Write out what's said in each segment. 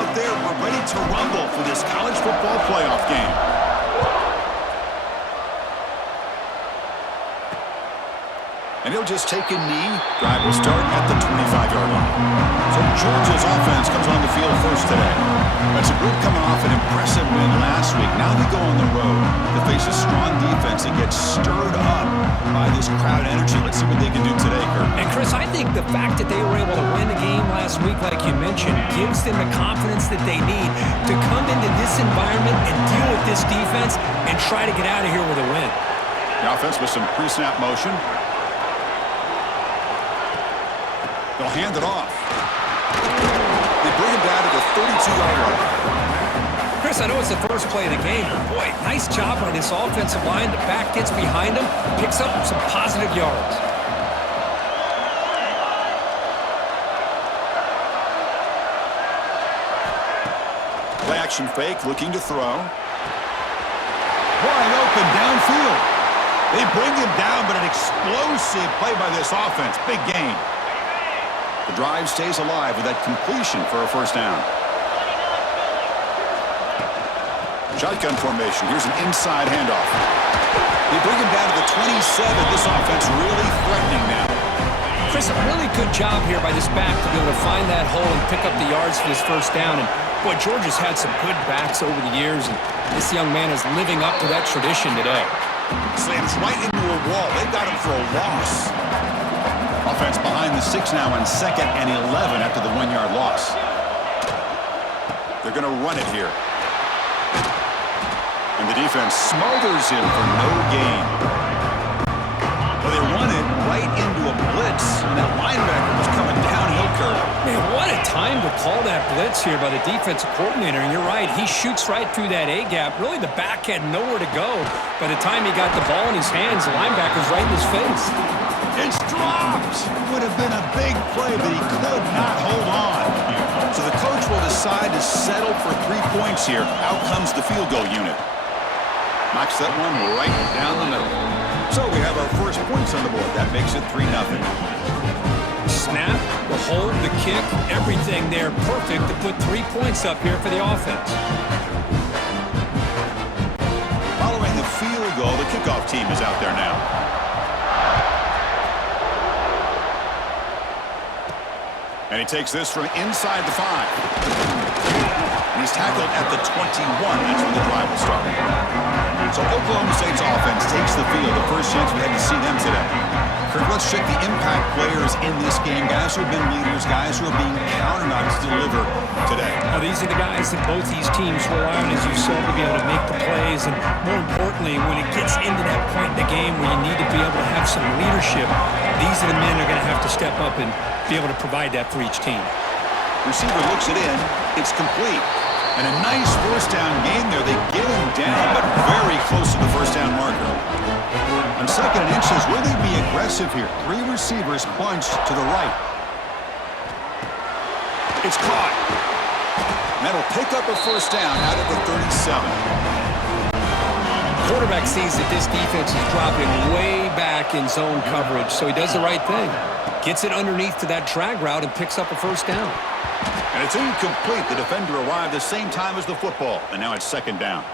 out there. We're ready to rumble for this college football playoff game. And he'll just take a knee. Drive will start at the 25-yard line. So Georgia's offense comes on the field first today. That's a group coming off an impressive win last week. Now they go on the road to face a strong defense that gets stirred up by this crowd energy. Let's see what they can do today, Kurt. And Chris, I think the fact that they were able to win the game last week, like you mentioned, gives them the confidence that they need to come into this environment and deal with this defense and try to get out of here with a win. The offense with some pre-snap motion. They'll hand it off. They bring him down to the 32-yard line. Chris, I know it's the first play of the game, but boy, nice job by this offensive line. The back gets behind him, picks up some positive yards. Play action fake, looking to throw. Wide open downfield. They bring him down, but an explosive play by this offense. Big gain. The drive stays alive with that completion for a first down. Shotgun formation. Here's an inside handoff. They bring him down to the 27. This offense really threatening now. Chris, a really good job here by this back to be able to find that hole and pick up the yards for this first down. And boy, Georgia's had some good backs over the years, and this young man is living up to that tradition today. Slams right into a wall. They got him for a loss. Offense behind the 6 now on 2nd and 11 after the 1-yard loss. They're going to run it here. And the defense smothers him for no gain. Well, they run it right into a blitz, and that linebacker was coming downhill, Kurt. Man, what a time to call that blitz here by the defensive coordinator. And you're right, he shoots right through that A-gap. Really, the back had nowhere to go. By the time he got the ball in his hands, the linebacker's right in his face. It's dropped. Would have been a big play, but he could not hold on. So the coach will decide to settle for 3 points here. Out comes the field goal unit. Knocks that one right down the middle. So we have our first points on the board. That makes it 3-0. Snap, the hold, the kick, everything there perfect to put 3 points up here for the offense. Following the field goal, the kickoff team is out there now. And he takes this from inside the 5. And he's tackled at the 21. That's when the drive will start. So Oklahoma State's offense takes the field. The first chance we had to see them today. Kurt, let's check the impact players in this game. Guys who have been leaders, guys who are being counted on to deliver today. Now, these are the guys that both these teams rely on, as you said, to be able to make the plays. And more importantly, when it gets into that point in the game where you need to be able to have some leadership, these are the men that are going to have to step up and be able to provide that for each team. Receiver looks it in. It's complete. And a nice first down game there. They get him down, but very close to the first down marker. On 2nd and inches, will they be aggressive here? 3 receivers bunched to the right. It's caught. And that'll pick up a first down out of the 37. Quarterback sees that this defense is dropping way back in zone coverage, so he does the right thing. Gets it underneath to that drag route and picks up a first down. And it's incomplete. The defender arrived the same time as the football, and now it's 2nd down.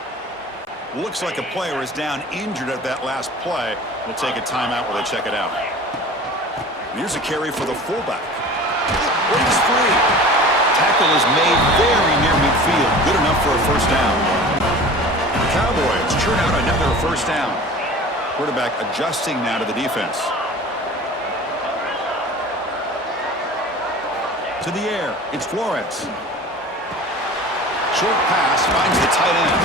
Looks like a player is down injured at that last play. We'll take a timeout while they check it out. And here's a carry for the fullback. Breaks free. Tackle is made very near midfield. Good enough for a first down. The Cowboys churn out another first down. Quarterback adjusting now to the defense. To the air, it's Flores. Short pass finds the tight end.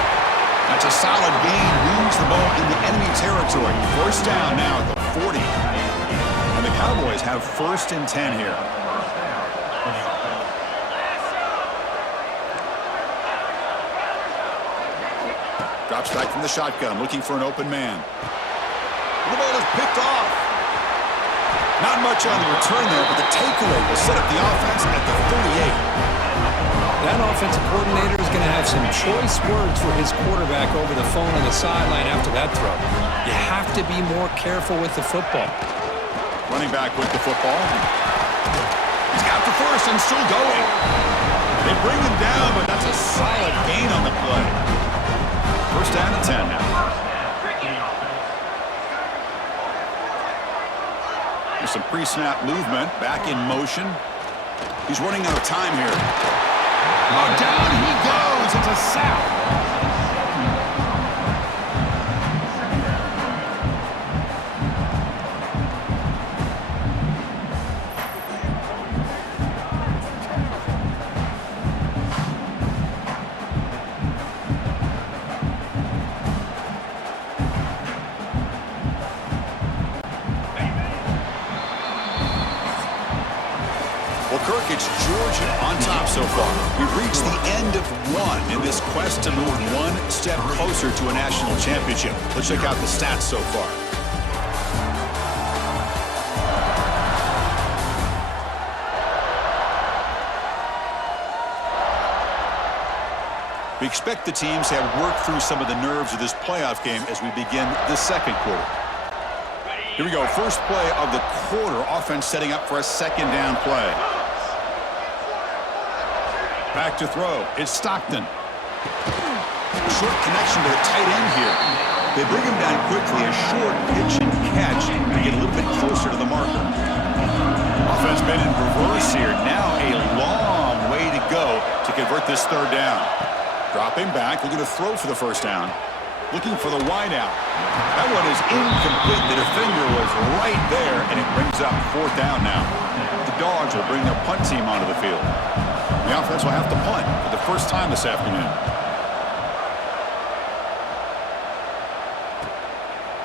That's a solid gain, moves the ball into enemy territory. First down now at the 40. And the Cowboys have 1st and 10 here. Drops back from the shotgun, looking for an open man. The ball is picked off. Not much on the return there, but the takeaway will set up the offense at the 38. That offensive coordinator is going to have some choice words for his quarterback over the phone on the sideline after that throw. You have to be more careful with the football. Running back with the football. He's got the first and still going. They bring him down, but that's a solid gain on the play. First down and 10 now. There's some pre-snap movement, back in motion. He's running out of time here. Oh, down he goes. It's a sack. It's Georgia on top so far. We've reached the end of one in this quest to move one step closer to a national championship. Let's check out the stats so far. We expect the teams to have worked through some of the nerves of this playoff game as we begin the second quarter. Here we go. First play of the quarter. Offense setting up for a second down play. Back to throw. It's Stockton. Short connection to the tight end here. They bring him down quickly. A short pitch and catch to get a little bit closer to the marker. Offense been in reverse here. Now a long way to go to convert this third down. Dropping back. Looking to throw for the first down. Looking for the wide out. That one is incomplete. The defender was right there, and it brings up fourth down now. The Dogs will bring their punt team onto the field. The offense will have to punt for the first time this afternoon.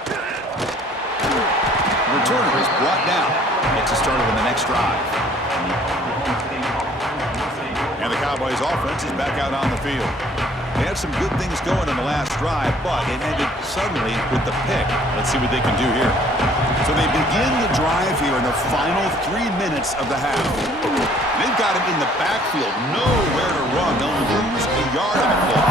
The returner is brought down. Gets us started on the next drive. And the Cowboys offense is back out on the field. They had some good things going in the last drive, but it ended suddenly with the pick. Let's see what they can do here. So they begin the drive here in the final 3 minutes of the half. They've got him in the backfield, nowhere to run. They'll lose a yard on the play.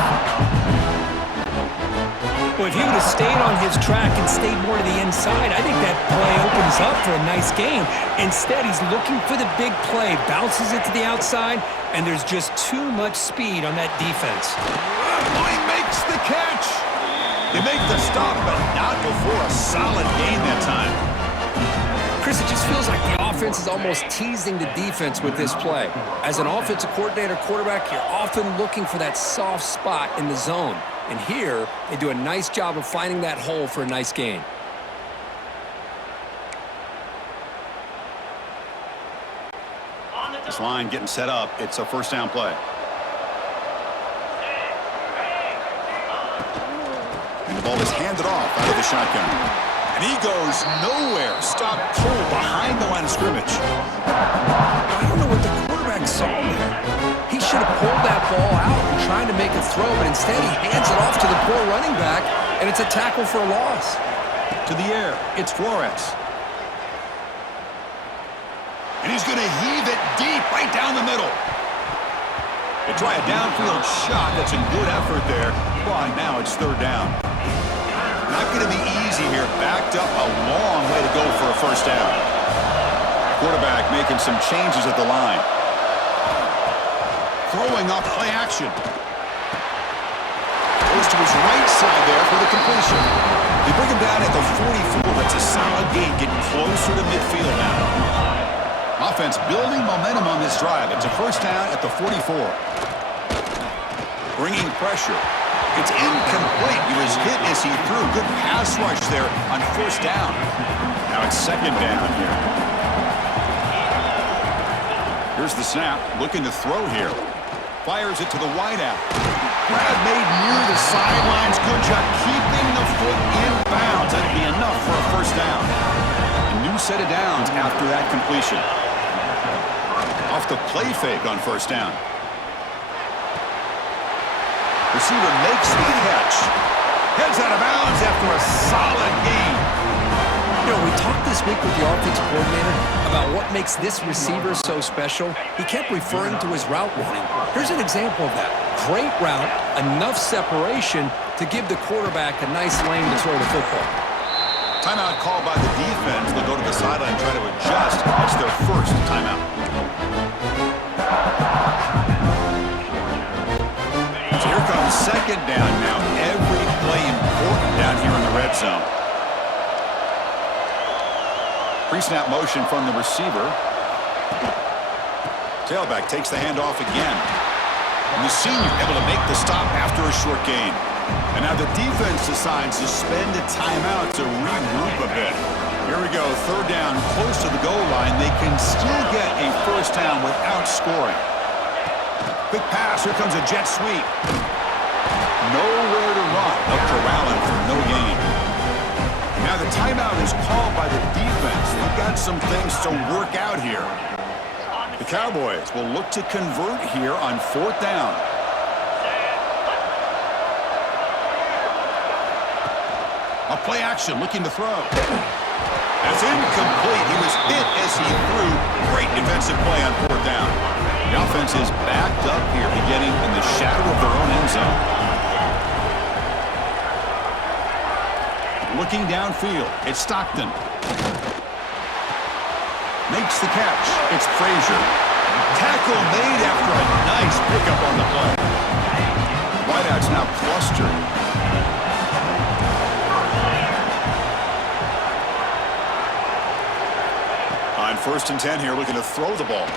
Well, if he would have stayed on his track and stayed more to the inside, I think that play opens up for a nice game. Instead, he's looking for the big play, bounces it to the outside, and there's just too much speed on that defense. Oh, he makes the catch. They make the stop, but not before a solid gain that time. Chris, it just feels like the offense is almost teasing the defense with this play. As an offensive coordinator, quarterback, you're often looking for that soft spot in the zone. And here, they do a nice job of finding that hole for a nice gain. This line getting set up. It's a first down play. And the ball is handed off out of the shotgun. And he goes nowhere. Stop cold behind the line of scrimmage. I don't know what the quarterback saw there. He should have pulled that ball out and tried to make a throw, but instead he hands it off to the poor running back, and it's a tackle for a loss. To the air, it's Flores. And he's going to heave it deep right down the middle. They try a downfield shot. That's a good effort there, but now it's third down. Not going to be easy here. Backed up a long way to go for a first down. Quarterback making some changes at the line. Throwing off play action. Goes to his right side there for the completion. They bring him down at the 44. That's a solid gain. Getting closer to midfield now. Offense building momentum on this drive. It's a first down at the 44. Bringing pressure. It's incomplete. He was hit as he threw. Good pass rush there on first down. Now it's second down here. Here's the snap. Looking to throw here. Fires it to the wideout. Grab made near the sidelines. Good job keeping the foot in bounds. That'd be enough for a first down. A new set of downs after that completion. Off the play fake on first down. Receiver makes the catch. Heads out of bounds after a solid gain. You know, we talked this week with the offensive coordinator about what makes this receiver so special. He kept referring to his route running. Here's an example of that. Great route, enough separation to give the quarterback a nice lane to throw the football. Timeout called by the defense. They'll go to the sideline and try to adjust. That's their first timeout. second down now. Every play important down here in the red zone. Pre-snap motion from the receiver. Tailback takes the handoff again. And the senior able to make the stop after a short gain. And now the defense decides to spend a timeout to regroup a bit. Here we go, third down, close to the goal line. They can still get a first down without scoring. Quick pass, here comes a jet sweep. Nowhere to run, up corralling for no gain. Now the timeout is called by the defense. They've got some things to work out here. The Cowboys will look to convert here on fourth down. A play action, looking to throw. That's incomplete. He was hit as he threw. Great defensive play on fourth down. The offense is backed up here, beginning in the shadow of their own end zone. Looking downfield, it's Stockton. Makes the catch. It's Frazier. Tackle made after a nice pickup on the play. Wideouts now clustered. On 1st and 10 here, looking to throw the ball.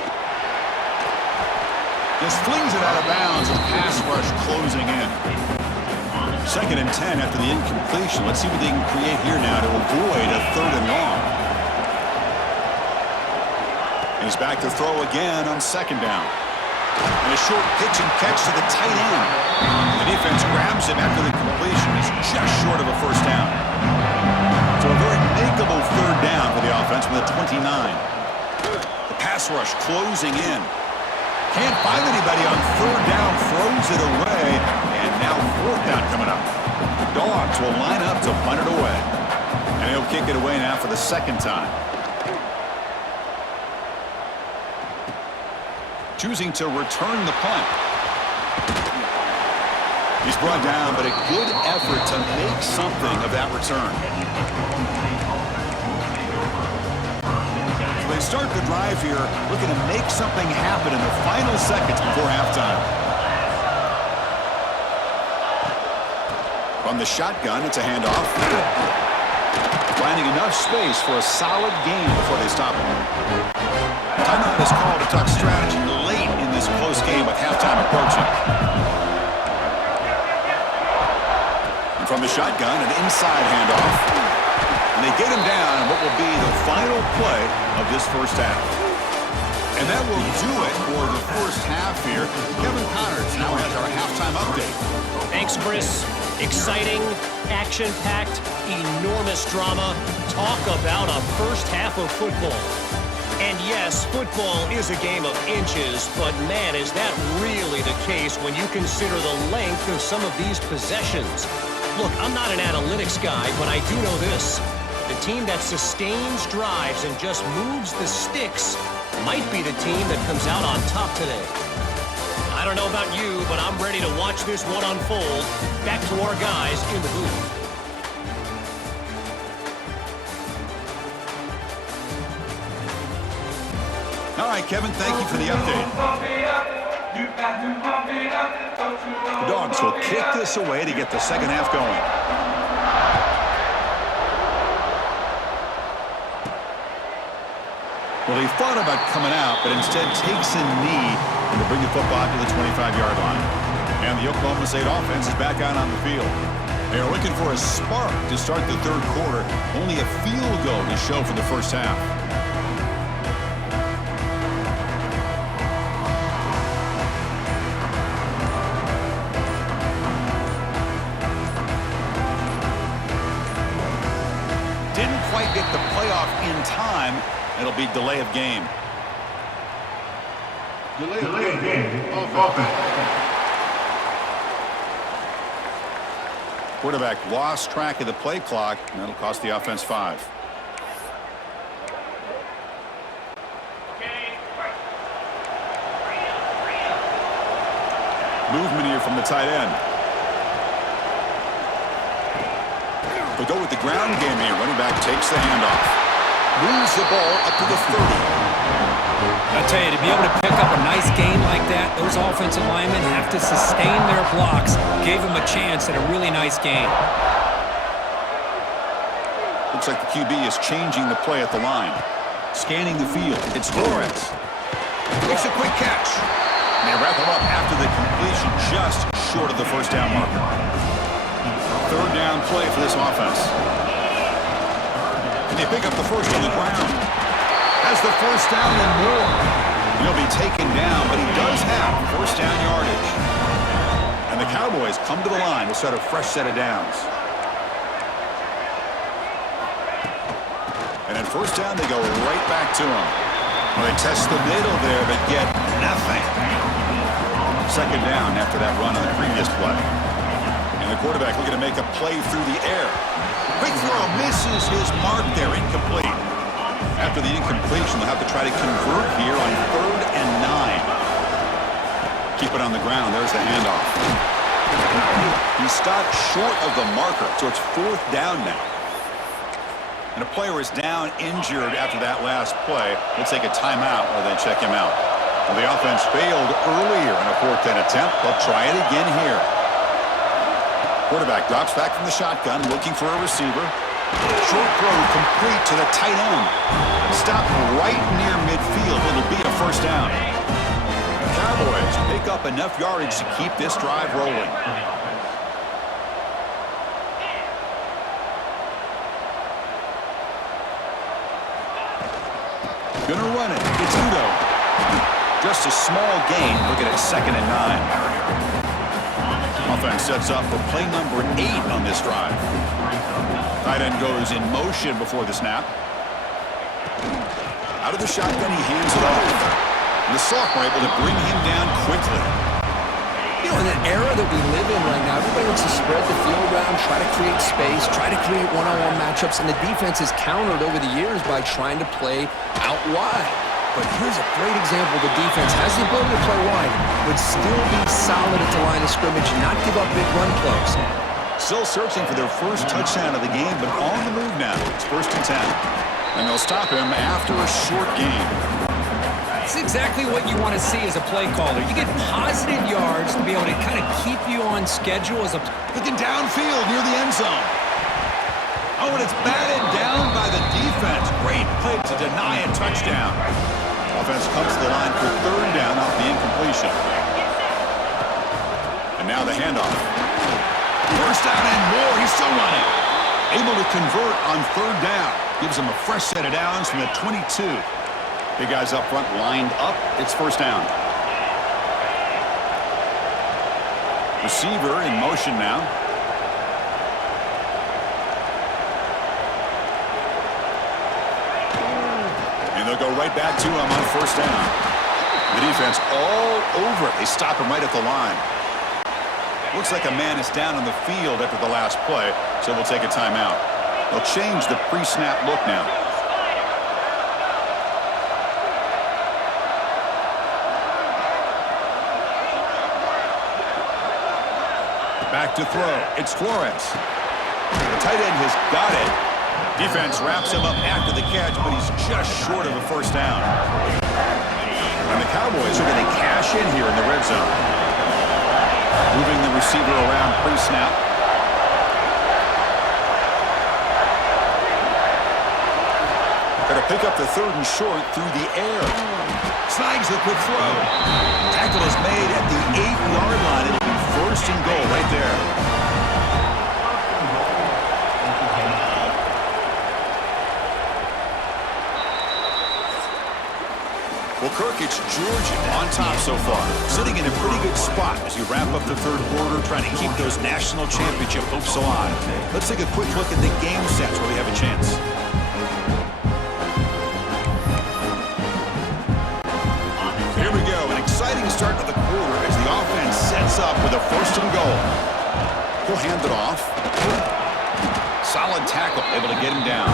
Just flings it out of bounds, and pass rush closing in. 2nd and 10 after the incompletion. Let's see what they can create here now to avoid a 3rd and long. He's back to throw again on 2nd down. And a short pitch and catch to the tight end. The defense grabs him after the completion. He's just short of a first down. So a very makeable 3rd down for the offense with a 29. The pass rush closing in. Can't find anybody on 3rd down, throws it away, and now 4th down coming up. The Dogs will line up to punt it away. And he'll kick it away now for the 2nd time. Choosing to return the punt. He's brought down, but a good effort to make something of that return. So they start the drive here, looking to make something happen in the final seconds before halftime. From the shotgun, it's a handoff. Finding enough space for a solid gain before they stop him. Timeout is called to talk strategy late in this close game with halftime approaching. And from the shotgun, an inside handoff. And they get him down in what will be the final play of this first half. And that will do it for the first half here. Kevin Connors now has our halftime update. Thanks, Chris. Exciting, action-packed, enormous drama. Talk about a first half of football. And yes, football is a game of inches, but man, is that really the case when you consider the length of some of these possessions. Look, I'm not an analytics guy, but I do know this. The team that sustains drives and just moves the sticks might be the team that comes out on top today. I don't know about you, but I'm ready to watch this one unfold. Back to our guys in the booth. All right, Kevin, thank you for the update. The Dogs will kick this away to get the second half going. Well, he thought about coming out, but instead takes a knee to bring the football to the 25-yard line. And the Oklahoma State offense is back out on the field. They are looking for a spark to start the third quarter. Only a field goal to show for the first half. Didn't quite get the playoff in time. It'll be delay of game. Delay of game. Offense. Quarterback lost track of the play clock, and that'll cost the offense 5. Movement here from the tight end. They'll go with the ground game here. Running back takes the handoff. Moves the ball up to the 30. I tell you, to be able to pick up a nice game like that, those offensive linemen have to sustain their blocks. Gave them a chance at a really nice game. Looks like the QB is changing the play at the line. Scanning the field. It's Flores. Makes a quick catch. And they wrap him up after the completion, just short of the first down marker. Third down play for this offense. And they pick up the first on the ground. Has the first down and more. He'll be taken down, but he does have first down yardage. And the Cowboys come to the line to start a fresh set of downs. And at first down, they go right back to him. Well, they test the middle there, but get nothing. Second down after that run on the previous play. And the quarterback looking to make a play through the air. Quick throw, misses his mark there, incomplete. After the incompletion, they'll have to try to convert here on 3rd and 9. Keep it on the ground. There's the handoff. He stopped short of the marker, so it's 4th down now. And a player is down injured after that last play. We'll take a timeout while they check him out. Well, the offense failed earlier in a 4th down attempt. They'll try it again here. Quarterback drops back from the shotgun, looking for a receiver. Short throw complete to the tight end. Stop right near midfield. It'll be a first down. The Cowboys pick up enough yardage to keep this drive rolling. Gonna run it. It's Udo. Just a small gain. Look at it, 2nd and 9. Offense sets up for play number 8 on this drive. Tight end goes in motion before the snap. Out of the shotgun, he hands it off. And the sophomore able to bring him down quickly. You know, in an era that we live in right now, everybody wants to spread the field around, try to create space, try to create one-on-one matchups, and the defense has countered over the years by trying to play out wide. But here's a great example. The defense has the ability to play wide, but still be solid at the line of scrimmage, not give up big run plays. Still searching for their first touchdown of the game, but on the move now. It's 1st and 10. And they'll stop him after a short game. It's exactly what you want to see as a play caller. You get positive yards to be able to kind of keep you on schedule as a... Looking downfield near the end zone. Oh, and it's batted down by the defense. Great play to deny a touchdown. Offense comes to the line for 3rd down off the incompletion. And now the handoff. First down and more. He's still running. Able to convert on 3rd down. Gives him a fresh set of downs from the 22. Big guys up front lined up. It's 1st down. Receiver in motion now. And they'll go right back to him on 1st down. The defense all over it. They stop him right at the line. Looks like a man is down on the field after the last play, so we'll take a timeout. They'll change the pre-snap look now. Back to throw. It's Flores. The tight end has got it. Defense wraps him up after the catch, but he's just short of a first down. And the Cowboys are going to cash in here in the red zone. Moving the receiver around pre-snap. Going to pick up the 3rd and short through the air. Snags the quick throw. Tackle is made at the 8-yard line. It'll be 1st and goal right there. Well, Kirk, it's Georgia on top so far. Sitting in a pretty good spot as you wrap up the 3rd quarter, trying to keep those national championship hopes alive. Let's take a quick look at the game sets where we have a chance. Here we go. An exciting start to the quarter as the offense sets up with a 1st and goal. He'll hand it off. Solid tackle, able to get him down.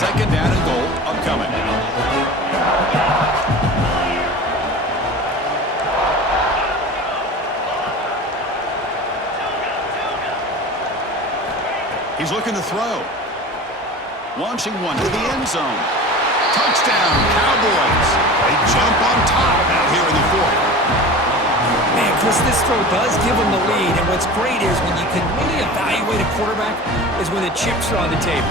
2nd down and goal upcoming. He's looking to throw. Launching one to the end zone. Touchdown, Cowboys. They jump on top out here in the fourth. Man, Chris, this throw does give them the lead, and what's great is when you can really evaluate a quarterback is when the chips are on the table.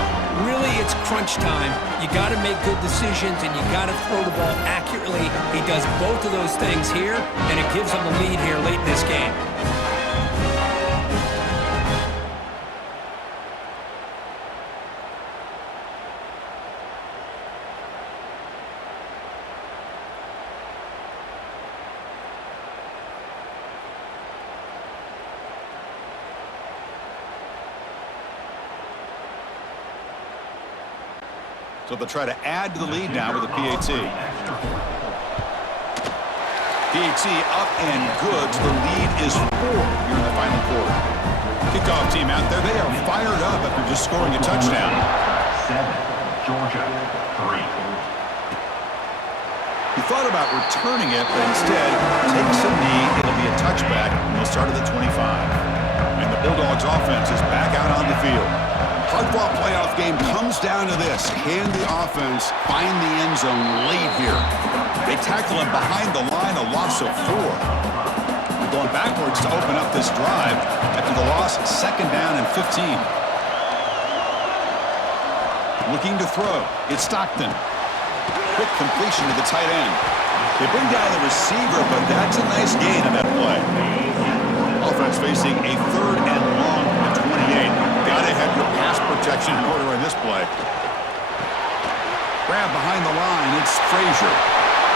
Really, it's crunch time. You got to make good decisions, and you got to throw the ball accurately. He does both of those things here, and it gives them the lead here late in this game. So they'll try to add to the lead now with a PAT. PAT up and good. So the lead is 4 here in the final quarter. Kickoff team out there. They are fired up after just scoring a touchdown. 7, Georgia, 3. He thought about returning it, but instead takes a knee. It'll be a touchback, and they'll start at the 25. And the Bulldogs offense is back out on the field. Hardball playoff game comes down to this. Can the offense find the end zone late here? They tackle him behind the line, a loss of 4. They're going backwards to open up this drive after the loss, 2nd down and 15. Looking to throw. It's Stockton. Quick completion to the tight end. They bring down the receiver, but that's a nice gain on that play. Offense facing a 3rd and long at 28. Got to have your pass protection in order in this play. Grab behind the line. It's Frazier.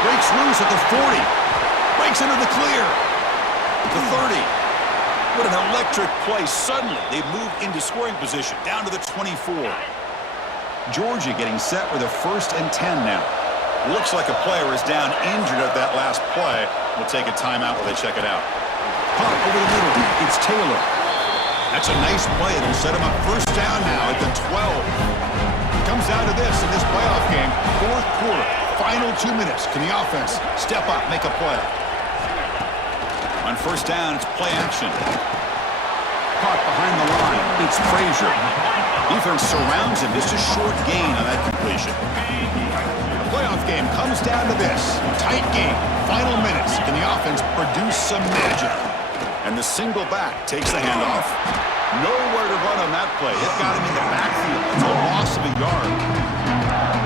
Breaks loose at the 40. Breaks into the clear. The 30. What an electric play. Suddenly, they've moved into scoring position. Down to the 24. Georgia getting set with a 1st and 10 now. Looks like a player is down injured at that last play. We'll take a timeout while they check it out. Pop over the middle. It's Taylor. That's a nice play. It'll set him up 1st down now at the 12. It comes down to this in this playoff game. 4th quarter. Final 2 minutes. Can the offense step up, make a play? On 1st down, it's play action. Caught behind the line. It's Frazier. Defense surrounds him. Just a short gain on that completion. The playoff game comes down to this. Tight game. Final minutes. Can the offense produce some magic? And the single back takes the handoff. Nowhere to run on that play. It got him in the backfield. It's a loss of a yard.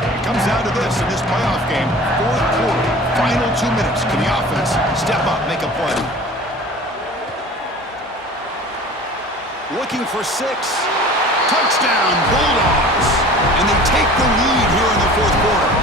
It comes down to this in this playoff game. 4th quarter. Final 2 minutes. Can the offense step up, make a play? Looking for 6. Touchdown, Bulldogs. And they take the lead here in the 4th quarter.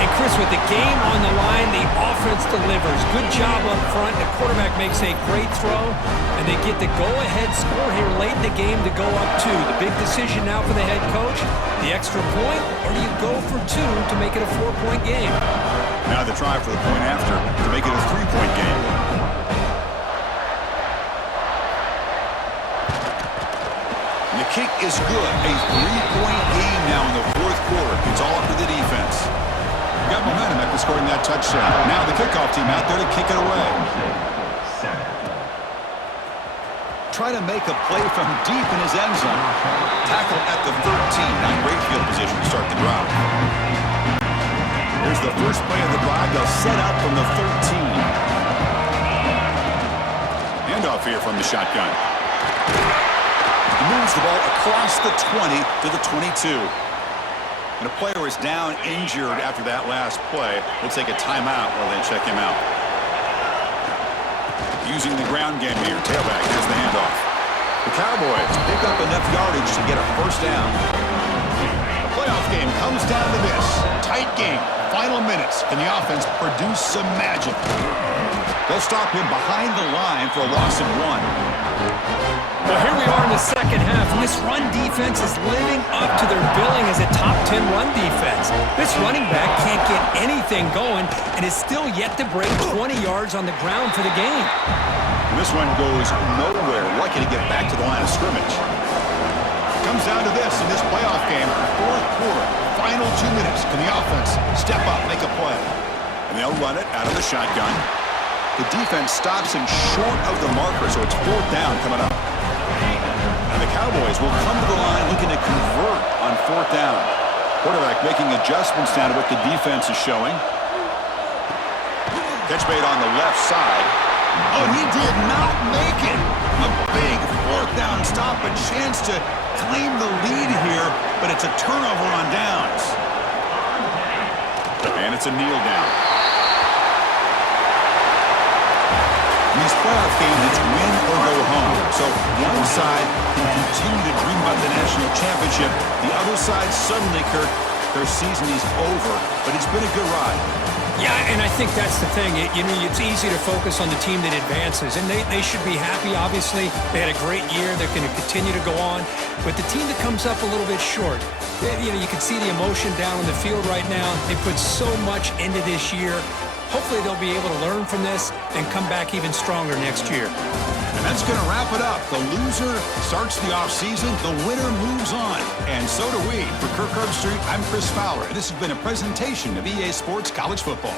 And Chris, with the game on the line, the offense delivers. Good job up front. The quarterback makes a great throw, and they get the go-ahead score here late in the game to go up 2. The big decision now for the head coach, the extra point, or do you go for 2 to make it a 4-point game? Now the try for the point after to make it a 3-point game. And the kick is good. A 3-point game now in the 4th quarter. It's all up to the defense. Got momentum after scoring that touchdown. Now the kickoff team out there to kick it away. Try to make a play from deep in his end zone. Tackle at the 13. Not great field position to start the drive. Here's the first play of the drive. They'll set up from the 13. Handoff here from the shotgun. He moves the ball across the 20 to the 22. And a player is down injured after that last play. We'll take a timeout while they check him out. Using the ground game here. Tailback has the handoff. The Cowboys pick up enough yardage to get a 1st down. The playoff game comes down to this. Tight game. Final minutes. Can the offense produce some magic? They'll stop him behind the line for a loss of 1. Well, here we are in the 2nd half, and this run defense is living up to their billing as a top 10 run defense. This running back can't get anything going and is still yet to break 20 yards on the ground for the game. This one goes nowhere. Lucky to get back to the line of scrimmage. Comes down to this in this playoff game. 4th quarter. Final 2 minutes. Can the offense step up, make a play? And they'll run it out of the shotgun. The defense stops him short of the marker, so it's 4th down coming up. And the Cowboys will come to the line looking to convert on 4th down. Quarterback making adjustments now to what the defense is showing. Catch made on the left side. Oh, he did not make it. A big fourth down stop, a chance to claim the lead here, but it's a turnover on downs. And it's a kneel down. In these playoff games, it's win or go home. So one side can continue to dream about the national championship. The other side suddenly, Kirk, their season is over, but it's been a good ride. Yeah, and I think that's the thing. It's easy to focus on the team that advances, and they should be happy, obviously. They had a great year. They're going to continue to go on. But the team that comes up a little bit short, you can see the emotion down on the field right now. They put so much into this year. Hopefully they'll be able to learn from this and come back even stronger next year. And that's going to wrap it up. The loser starts the offseason. The winner moves on. And so do we. For Kirk Herbstreit, I'm Chris Fowler. This has been a presentation of EA Sports College Football.